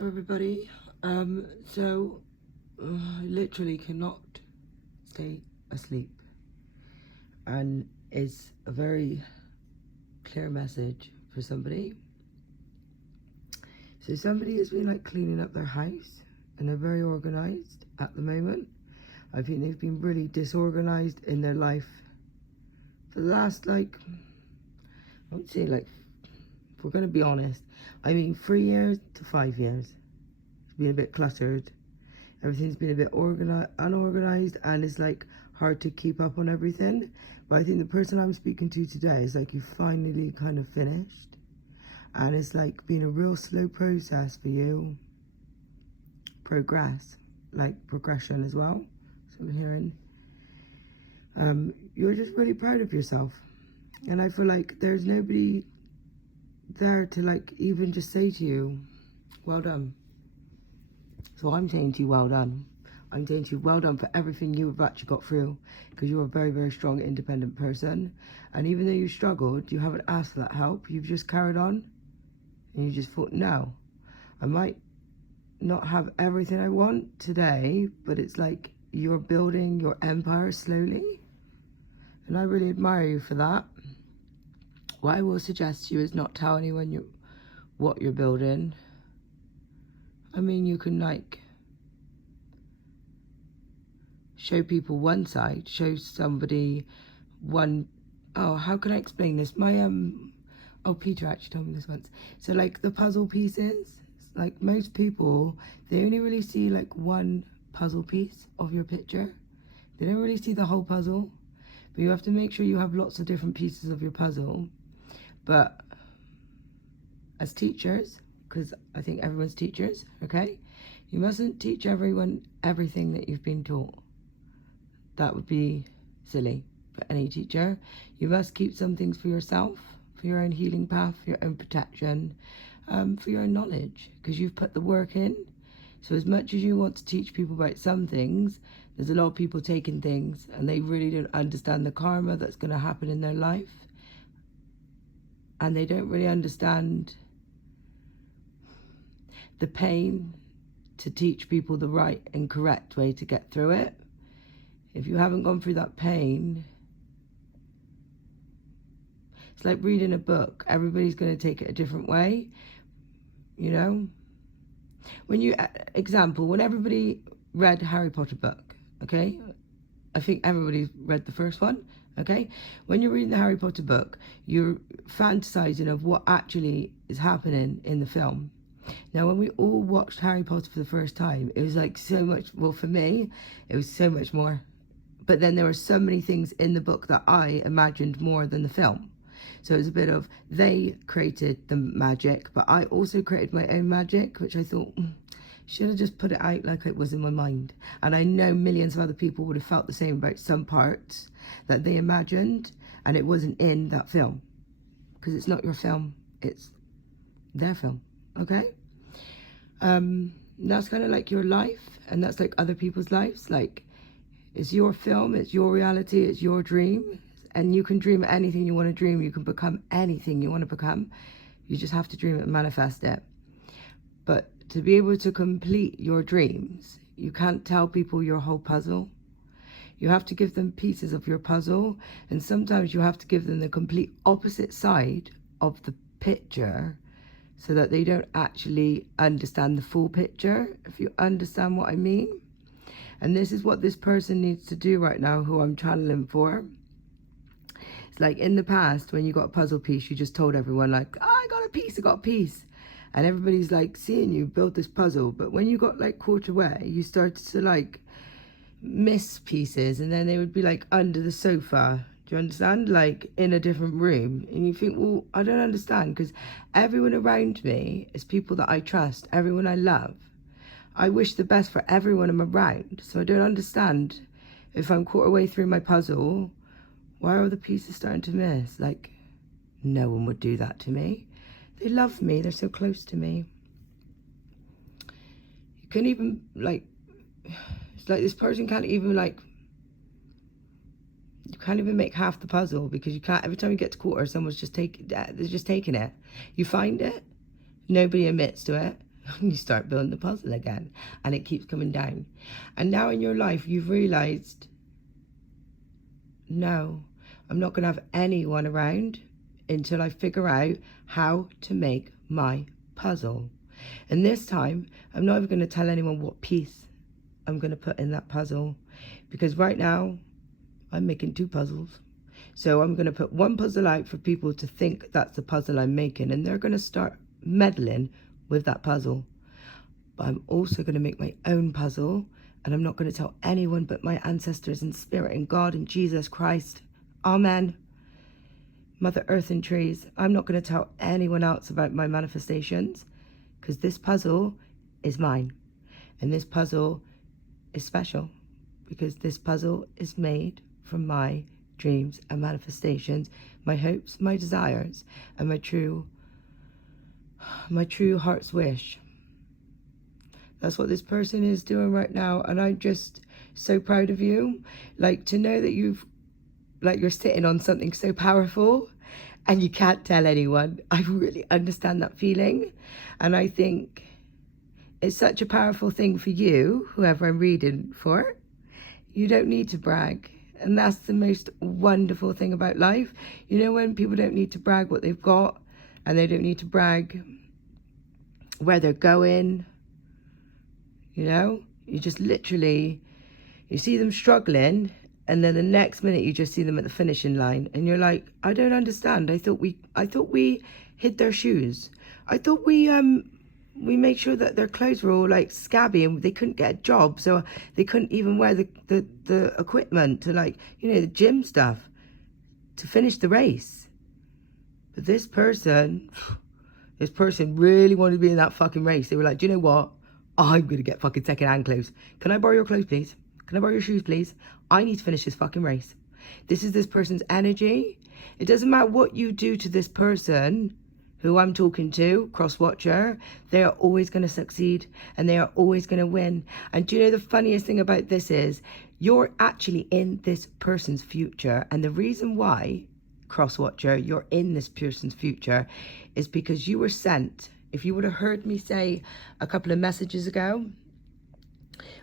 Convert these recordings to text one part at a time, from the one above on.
Hello everybody. So I literally cannot stay asleep, and it's a very clear message for somebody. So somebody has been like cleaning up their house and they're very organized at the moment. I think they've been really disorganized in their life for the last I would say if we're gonna be honest, I mean 3 years to 5 years. It's been a bit cluttered. Everything's been a bit unorganized, and it's like hard to keep up on everything. But I think the person I'm speaking to today is like you finally kind of finished, and it's like been a real slow process for you. Progression as well. So I'm hearing you're just really proud of yourself, and I feel like there's nobody there to like even just say to you, well done. So I'm saying to you, well done. I'm saying to you, well done for everything you have actually got through, because you're a very, very strong, independent person. And even though you struggled, you haven't asked for that help. You've just carried on, and you just thought, no, I might not have everything I want today, but it's like you're building your empire slowly. And I really admire you for that. What I will suggest to you is not tell anyone what you're building. I mean, you can show people one side, show somebody one. Oh, how can I explain this? Peter actually told me this once. So like the puzzle pieces, like most people, they only really see like one puzzle piece of your picture. They don't really see the whole puzzle, but you have to make sure you have lots of different pieces of your puzzle. But as teachers, because I think everyone's teachers, okay? You mustn't teach everyone everything that you've been taught. That would be silly for any teacher. You must keep some things for yourself, for your own healing path, for your own protection, for your own knowledge, because you've put the work in. So as much as you want to teach people about some things, there's a lot of people taking things and they really don't understand the karma that's going to happen in their life. And they don't really understand the pain to teach people the right and correct way to get through it. If you haven't gone through that pain, it's like reading a book. Everybody's going to take it a different way, you know? When everybody read Harry Potter book, okay? I think everybody's read the first one, okay? When you're reading the Harry Potter book, you're fantasizing of what actually is happening in the film. Now, when we all watched Harry Potter for the first time, it was like so much, well, for me, it was so much more. But then there were so many things in the book that I imagined more than the film. So it was a bit of, they created the magic, but I also created my own magic, which I thought, should have just put it out like it was in my mind. And I know millions of other people would have felt the same about some parts that they imagined, and it wasn't in that film. Because it's not your film, it's their film, okay? That's kind of like your life, and that's like other people's lives. Like, it's your film, it's your reality, it's your dream, and you can dream anything you want to dream. You can become anything you want to become. You just have to dream it and manifest it. But to be able to complete your dreams, you can't tell people your whole puzzle. You have to give them pieces of your puzzle, and sometimes you have to give them the complete opposite side of the picture so that they don't actually understand the full picture, if you understand what I mean. And this is what this person needs to do right now, who I'm channeling for. It's like in the past, when you got a puzzle piece, you just told everyone like, oh, I got a piece. And everybody's like seeing you build this puzzle. But when you got like caught away, you started to like miss pieces, and then they would be like under the sofa. Do you understand? Like in a different room. And you think, well, I don't understand, because everyone around me is people that I trust, everyone I love. I wish the best for everyone I'm around. So I don't understand, if I'm caught away through my puzzle, why are the pieces starting to miss? Like, no one would do that to me. They love me. They're so close to me. You can't even, like, it's like this person can't even, like, you can't even make half the puzzle, because you can't, every time you get to quarter, someone's just they're just taking it. You find it, nobody admits to it. You start building the puzzle again, and it keeps coming down. And now in your life, you've realized, no, I'm not going to have anyone around until I figure out how to make my puzzle. And this time, I'm not even going to tell anyone what piece I'm going to put in that puzzle, because right now I'm making 2 puzzles. So I'm going to put one puzzle out for people to think that's the puzzle I'm making, and they're going to start meddling with that puzzle. But I'm also going to make my own puzzle, and I'm not going to tell anyone but my ancestors and spirit and God and Jesus Christ. Amen. Mother Earth and trees. I'm not going to tell anyone else about my manifestations, because this puzzle is mine. And this puzzle is special, because this puzzle is made from my dreams and manifestations, my hopes, my desires, and my true heart's wish. That's what this person is doing right now, and I'm just so proud of you. Like, to know that you're sitting on something so powerful and you can't tell anyone. I really understand that feeling, and I think it's such a powerful thing for you, whoever I'm reading for. You don't need to brag. And that's the most wonderful thing about life. You know, when people don't need to brag what they've got, and they don't need to brag where they're going, you know, you just literally, you see them struggling, and then the next minute you just see them at the finishing line, and you're like, I don't understand. I thought we hid their shoes. I thought we made sure that their clothes were all like scabby and they couldn't get a job, so they couldn't even wear the equipment to, like, you know, the gym stuff to finish the race. But this person really wanted to be in that fucking race. They were like, do you know what? I'm going to get fucking second-hand clothes. Can I borrow your clothes, please? Can I borrow your shoes, please? I need to finish this fucking race. This is this person's energy. It doesn't matter what you do to this person who I'm talking to, cross-watcher, they are always going to succeed, and they are always going to win. And do you know the funniest thing about this is, you're actually in this person's future. And the reason why, cross-watcher, you're in this person's future is because you were sent. If you would have heard me say a couple of messages ago,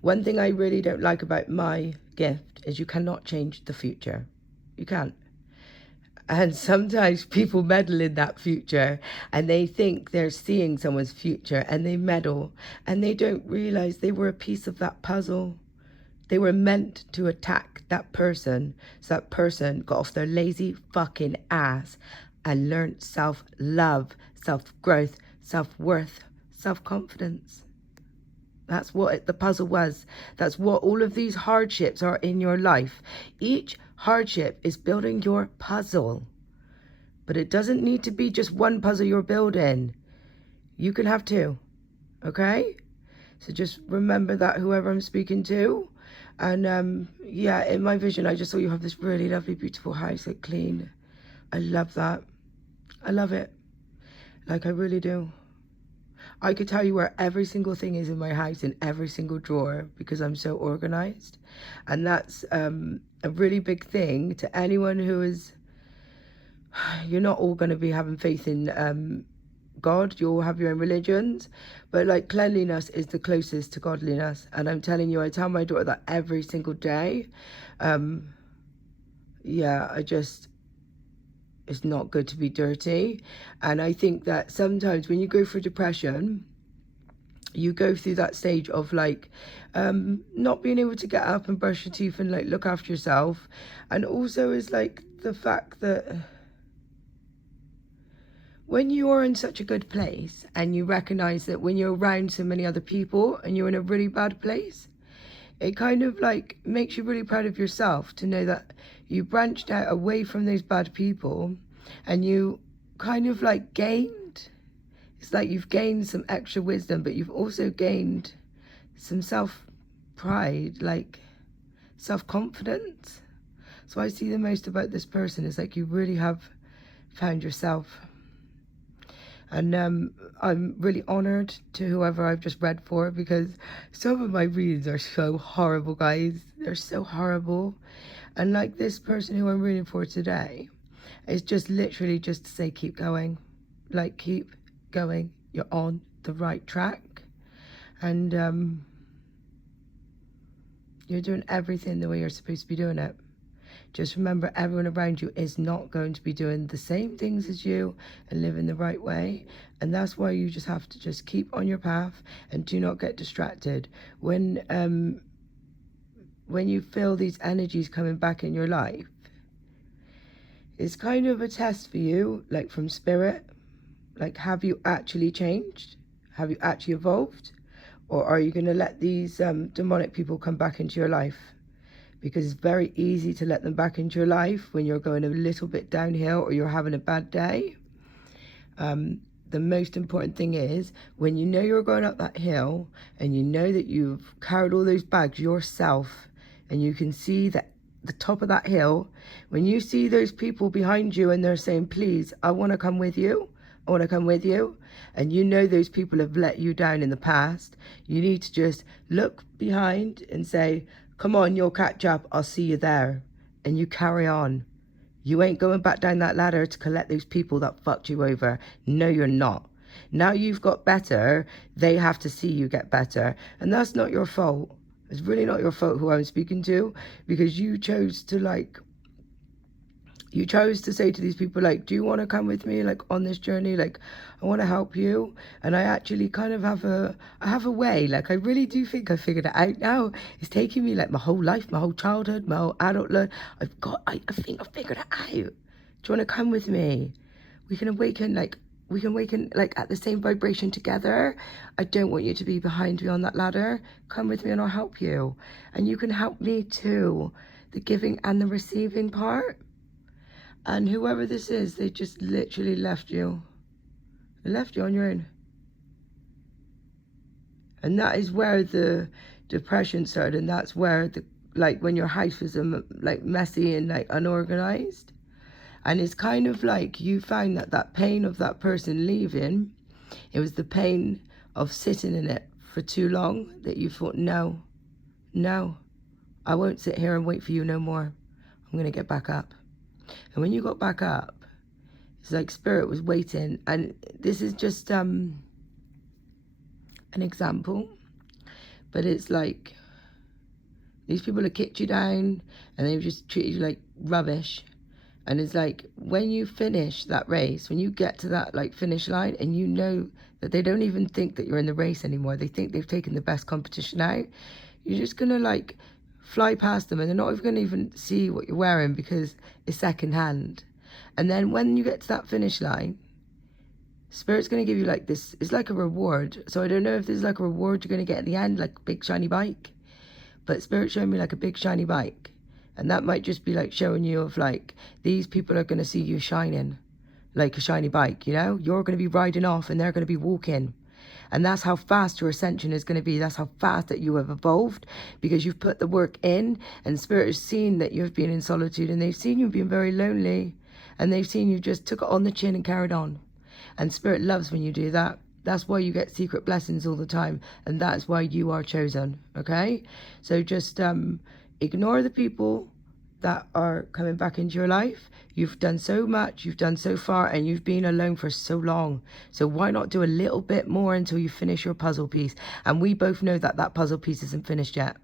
one thing I really don't like about my gift is you cannot change the future. You can't. And sometimes people meddle in that future, and they think they're seeing someone's future, and they meddle, and they don't realize they were a piece of that puzzle. They were meant to attack that person, so that person got off their lazy fucking ass and learned self-love, self-growth, self-worth, self-confidence. That's what the puzzle was. That's what all of these hardships are in your life. Each hardship is building your puzzle. But it doesn't need to be just one puzzle you're building. You can have 2. Okay? So just remember that, whoever I'm speaking to. And yeah, in my vision, I just saw you have this really lovely, beautiful house, like clean. I love that. I love it. Like, I really do. I could tell you where every single thing is in my house, in every single drawer, because I'm so organized. And that's a really big thing to anyone who is, you're not all going to be having faith in God. You all have your own religions, but like, cleanliness is the closest to godliness. And I'm telling you, I tell my daughter that every single day. Yeah, it's not good to be dirty. And I think that sometimes when you go through depression, you go through that stage of like not being able to get up and brush your teeth and like look after yourself. And also is like the fact that when you are in such a good place and you recognize that when you're around so many other people and you're in a really bad place, it kind of like makes you really proud of yourself to know that you branched out away from those bad people, and you kind of like gained, it's like you've gained some extra wisdom, but you've also gained some self-pride, like self-confidence. So I see the most about this person is like, you really have found yourself. And I'm really honoured to whoever I've just read for, because some of my readings are so horrible, guys. They're so horrible. And like this person who I'm reading for today, it's just literally just to say, keep going. Like, keep going. You're on the right track, and you're doing everything the way you're supposed to be doing it. Just remember, everyone around you is not going to be doing the same things as you and living the right way. And that's why you just have to just keep on your path and do not get distracted. When you feel these energies coming back in your life, it's kind of a test for you, like from spirit. Like, have you actually changed? Have you actually evolved? Or are you going to let these demonic people come back into your life? Because it's very easy to let them back into your life when you're going a little bit downhill or you're having a bad day. The most important thing is, when you know you're going up that hill and you know that you've carried all those bags yourself and you can see that the top of that hill, when you see those people behind you and they're saying, please, I want to come with you, I want to come with you, and you know those people have let you down in the past, you need to just look behind and say, come on, you'll catch up, I'll see you there. And you carry on. You ain't going back down that ladder to collect those people that fucked you over. No, you're not. Now you've got better, they have to see you get better. And that's not your fault. It's really not your fault who I'm speaking to, because you chose to say to these people, like, do you want to come with me, like, on this journey? Like, I want to help you. And I actually kind of have a way, like, I really do think I figured it out now. It's taking me, like, my whole life, my whole childhood, my whole adulthood. I think I figured it out. Do you want to come with me? We can awaken, like, at the same vibration together. I don't want you to be behind me on that ladder. Come with me and I'll help you. And you can help me too. The giving and the receiving part. And whoever this is, they just literally left you. They left you on your own. And that is where the depression started. And that's where, when your house was messy and like unorganized. And it's kind of like you found that pain of that person leaving, it was the pain of sitting in it for too long that you thought, no, I won't sit here and wait for you no more. I'm going to get back up. And when you got back up, it's like spirit was waiting. And this is just an example, but it's like these people have kicked you down and they've just treated you like rubbish. And it's like, when you finish that race, when you get to that like finish line and you know that they don't even think that you're in the race anymore, they think they've taken the best competition out, you're just gonna like fly past them and they're not even gonna even see what you're wearing because it's secondhand. And then when you get to that finish line, Spirit's gonna give you like this, it's like a reward. So I don't know if there's like a reward you're gonna get at the end, like a big shiny bike, but Spirit's showing me like a big shiny bike. And that might just be like showing you of like, these people are going to see you shining like a shiny bike, you know? You're going to be riding off and they're going to be walking. And that's how fast your ascension is going to be. That's how fast that you have evolved, because you've put the work in, and Spirit has seen that you've been in solitude and they've seen you being very lonely, and they've seen you just took it on the chin and carried on. And Spirit loves when you do that. That's why you get secret blessings all the time. And that's why you are chosen. Okay? So just, ignore the people that are coming back into your life. You've done so much, you've done so far, and you've been alone for so long. So why not do a little bit more until you finish your puzzle piece? And we both know that that puzzle piece isn't finished yet.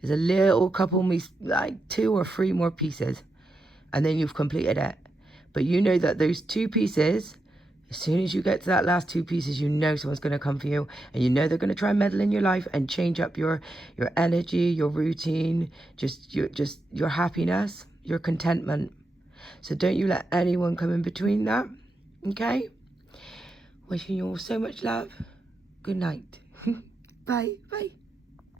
There's a little couple, like 2 or 3 more pieces, and then you've completed it. But you know that those 2 pieces, as soon as you get to that last 2 pieces, you know someone's going to come for you, and you know they're going to try and meddle in your life and change up your energy, your routine, just your happiness, your contentment. So don't you let anyone come in between that. Okay? Wishing you all so much love. Good night. Bye. Bye.